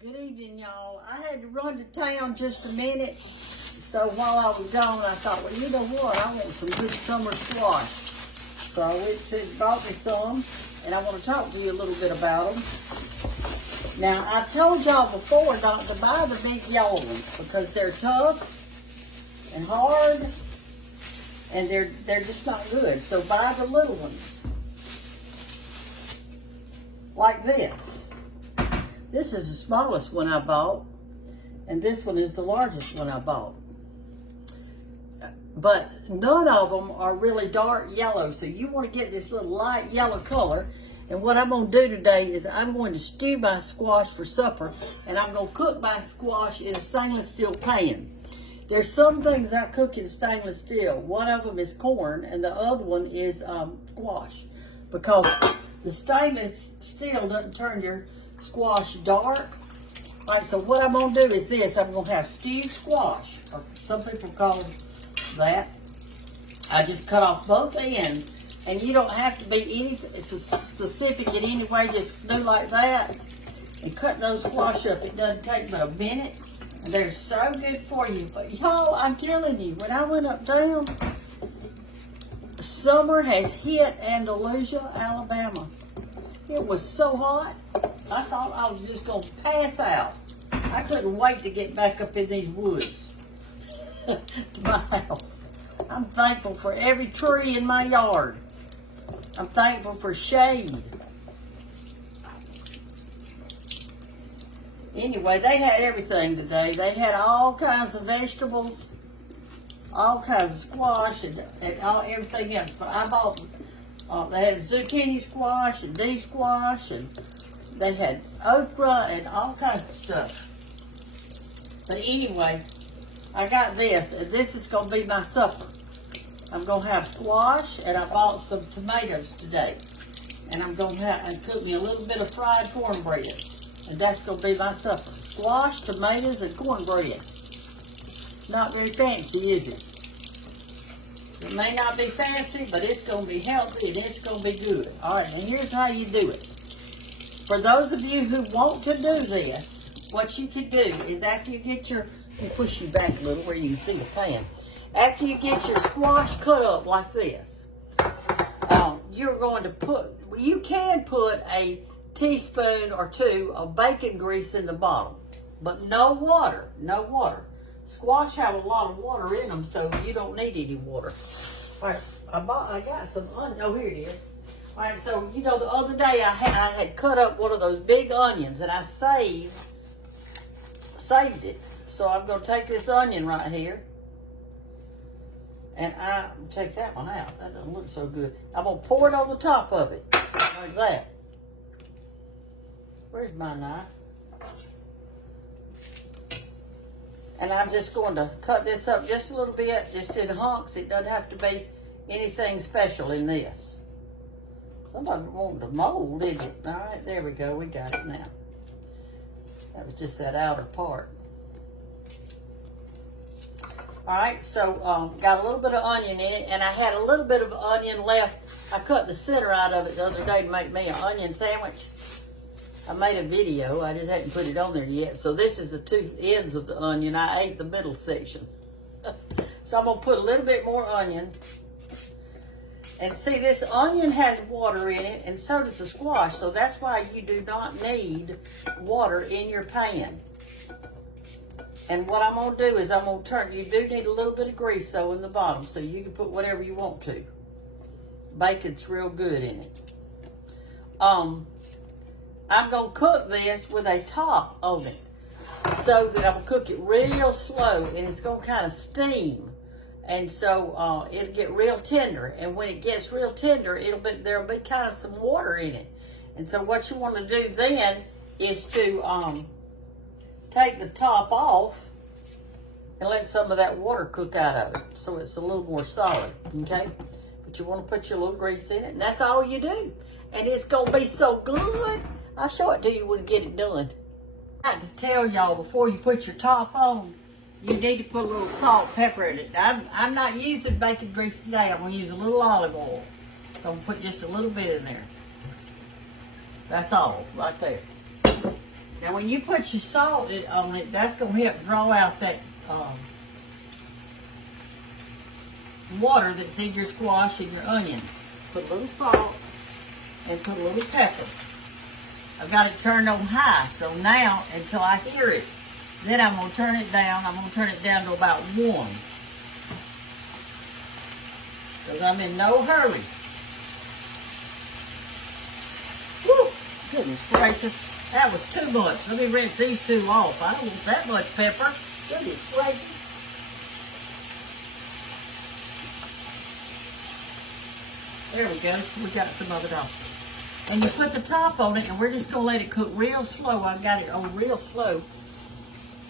Good evening, y'all. I had to run to town just a minute, so while I was gone, I thought, well, you know what? I want some good summer squash. So I went to bought me some, and I want to talk to you a little bit about them. Now, I told y'all before not to buy the big yellow ones because they're tough and hard, and they're just not good. So buy the little ones, like this. This is the smallest one I bought, and this one is the largest one I bought. But none of them are really dark yellow, so you want to get this little light yellow color. And what I'm going to do today is I'm going to stew my squash for supper, and I'm going to cook my squash in a stainless steel pan. There's some things I cook in stainless steel. One of them is corn, and the other one is squash, because the stainless steel doesn't turn your squash dark. All right, so what I'm going to do is this. I'm going to have stewed squash, or some people call that. I just cut off both ends, and you don't have to be any specific in any way. Just do like that and cut those squash up. It doesn't take but a minute, and they're so good for you. But y'all, I'm telling you, when I went uptown, summer has hit Andalusia, Alabama. It was so hot, I thought I was just going to pass out. I couldn't wait to get back up in these woods to my house. I'm thankful for every tree in my yard. I'm thankful for shade. Anyway, they had everything today. They had all kinds of vegetables, all kinds of squash, and everything else. But I bought they had zucchini squash and D squash, and they had okra and all kinds of stuff. But anyway, I got this, and this is going to be my supper. I'm going to have squash, and I bought some tomatoes today. And I'm going to cook me a little bit of fried cornbread. And that's going to be my supper. Squash, tomatoes, and cornbread. Not very fancy, is it? It may not be fancy, but it's going to be healthy and it's going to be good. All right, and here's how you do it. For those of you who want to do this, what you can do is after you get your, let me push you back a little where you can see the pan. After you get your squash cut up like this, you're going to you can put a teaspoon or two of bacon grease in the bottom, but no water, no water. Squash have a lot of water in them, so you don't need any water. All right, I got some onion. Oh, here it is. All right, so you know the other day I had cut up one of those big onions, and I saved it. So I'm going to take this onion right here, and I'm take that one out. That doesn't look so good. I'm going to pour it on the top of it like that. Where's my knife? And I'm just going to cut this up just a little bit, just in hunks. It doesn't have to be anything special in this. Somebody wanted to mold, didn't it? All right, there we go. We got it now. That was just that outer part. All right, so got a little bit of onion in it, and I had a little bit of onion left. I cut the center out of it the other day to make me an onion sandwich. I made a video, I just hadn't put it on there yet. So this is the two ends of the onion. I ate the middle section. So I'm gonna put a little bit more onion. And see, this onion has water in it, and so does the squash. So that's why you do not need water in your pan. And what I'm gonna do is I'm gonna turn, you do need a little bit of grease though in the bottom, so you can put whatever you want to. Bacon's real good in it. I'm going to cook this with a top on it, so that I'm going to cook it real slow, and it's going to kind of steam, and so it'll get real tender. And when it gets real tender, there'll be kind of some water in it. And so what you want to do then is to take the top off and let some of that water cook out of it, so it's a little more solid. Okay, but you want to put your little grease in it, and that's all you do, and it's going to be so good. I'll show it to you when we get it done. I have to tell y'all, before you put your top on, you need to put a little salt, pepper in it. I'm not using bacon grease today. I'm going to use a little olive oil. So I'm going to put just a little bit in there. That's all, right there. Now when you put your salt on it, that's going to help draw out that water that's in your squash and your onions. Put a little salt and put a little pepper. I've got it turned on high, so now until I hear it, then I'm going to turn it down. I'm going to turn it down to about 1. Because I'm in no hurry. Whew, goodness gracious. That was too much. Let me rinse these 2 off. I don't want that much pepper. Goodness gracious. There we go. We got some of it off. And you put the top on it, and we're just going to let it cook real slow. I've got it on real slow.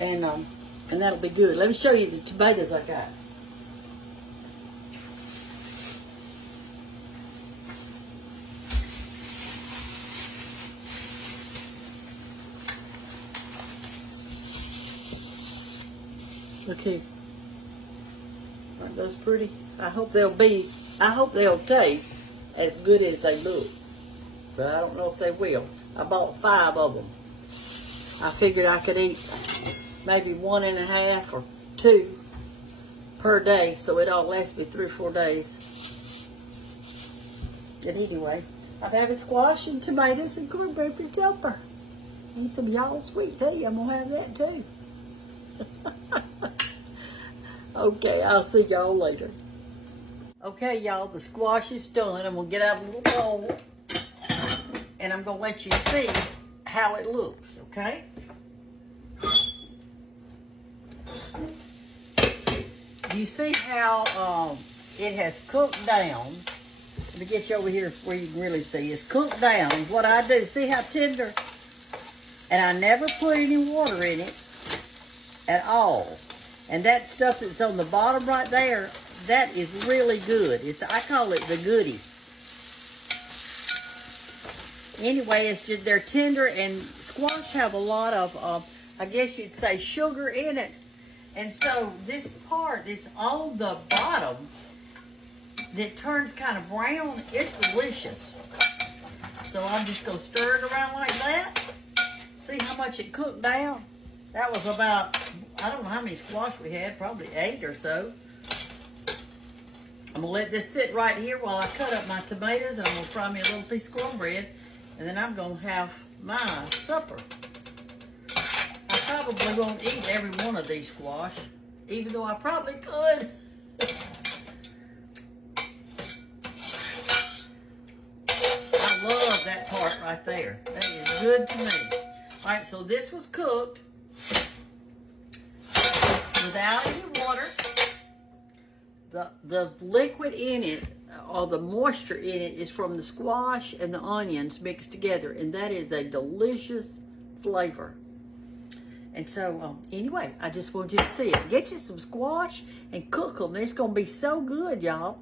And that'll be good. Let me show you the tomatoes I got. Look here. Aren't those pretty? I hope they'll taste as good as they look. But I don't know if they will. I bought 5 of them. I figured I could eat maybe 1.5 or 2 per day, so it all lasts me 3 or 4 days. But anyway, I'm having squash and tomatoes and cornbread for supper. And some y'all sweet tea. I'm gonna have that too. Okay, I'll see y'all later. Okay, y'all, the squash is done. I'm gonna get out a little bowl, and I'm gonna let you see how it looks. Okay. You see how it has cooked down. Let me get you over here where you can really see. It's cooked down. What I do, see how tender? And I never put any water in it at all. And that stuff that's on the bottom right there, that is really good. I call it the goodie. Anyway, it's just they're tender, and squash have a lot of, I guess you'd say, sugar in it. And so this part that's on the bottom that turns kind of brown, it's delicious. So I'm just going to stir it around like that. See how much it cooked down? That was about, I don't know how many squash we had, probably 8 or so. I'm going to let this sit right here while I cut up my tomatoes, and I'm going to fry me a little piece of cornbread, and then I'm going to have my supper. I probably won't eat every one of these squash, even though I probably could. I love that part right there. That is good to me. All right, so this was cooked without any water. The liquid in it, or the moisture in it, is from the squash and the onions mixed together, and that is a delicious flavor. And so, anyway, I just want you to see it. Get you some squash and cook them. It's going to be so good, y'all.